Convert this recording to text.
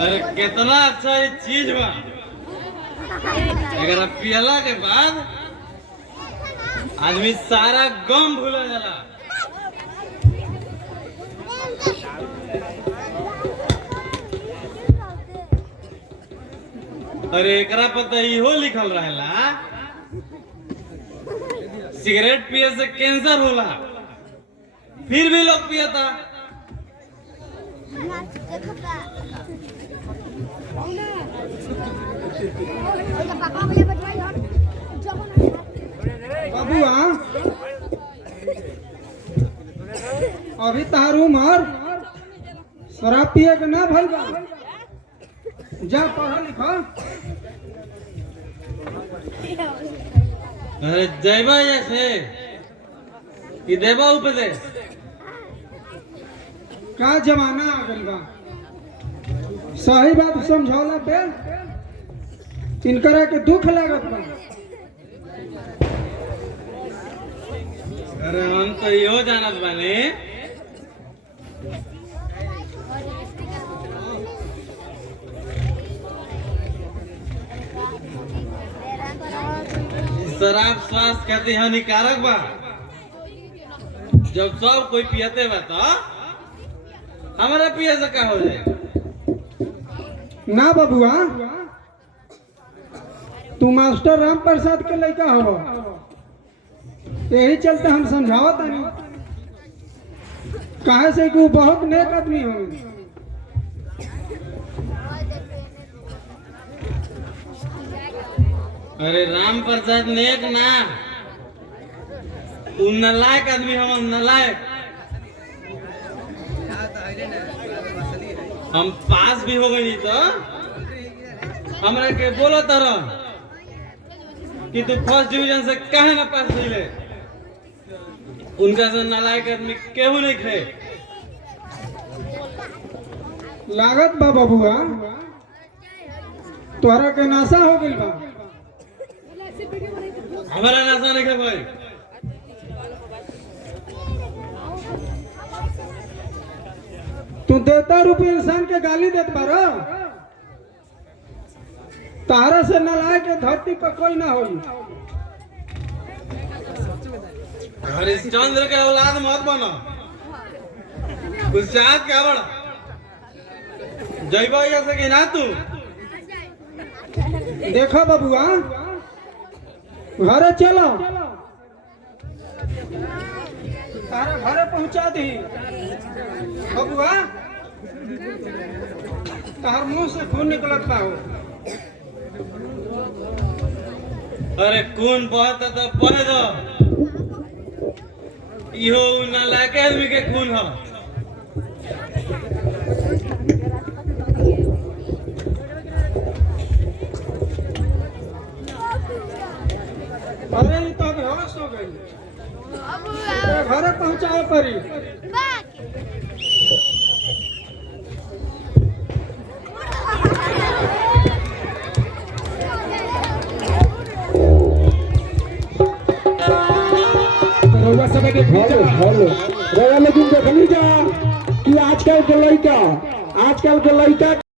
अरे कितना अच्छा ये चीज बा। अगर पियला के बाद आदमी सारा गम भूल जाला। अरे एकरा पर तो इहो लिखल रहेला सिगरेट पिए से कैंसर होला, फिर भी लोग पियता। बाबुआ अभी तार उमर शराब पिए के ना भइल बा। जा पढ़ा लिखा। अरे जैबा जैसे कि देवा उपदेश का जमाना आ गइल बा। सही बात समझौला पे इनकरा के दुख लागत बा। अरे हम तो इहो जानत बानी शराब स्वास्थ्य खातिर हानिकारक बा। जब सब कोई पियते बा तो हमारे पिए से का हो जाए? ना बबुआ तू मास्टर राम प्रसाद के लड़का हो, यही चलते हम समझावत नहीं। कहे से कि वो बहुत नेक आदमी हो। अरे राम प्रसाद नेक ना, उ नलायक आदमी हम नलायक। हम पास भी हो गई तो हमरा के बोलो तरह कि तू फर्स्ट डिवीजन से काहे ना पास होइले। उनका से नलायक आदमी केहू नहीं खे। लागत बा बबुआ तोहरा के नासा हो गइल बा। हमारा नासा नहीं खे भाई। तू देवता रूपी इंसान के गाली देत बारो। तारा से नलायक के धरती पर कोई ना होई। हरिश्चंद्र के औलाद मत बनो, कुछ चाहत क्या बड़ा जैबा जैसे कि ना तू। देखो बबुआ घरे चलो, तारा घरे पहुंचा दी। बबुआ तार मुंह से खून निकलत बा हो। अरे खून बहता तो बहे दो, इहो नालायक आदमी के खून हो। अरे ये तो बेहोश हो गई। घरे पहुंचाए परी। लेकिन देखनी जा कि आजकल के लड़का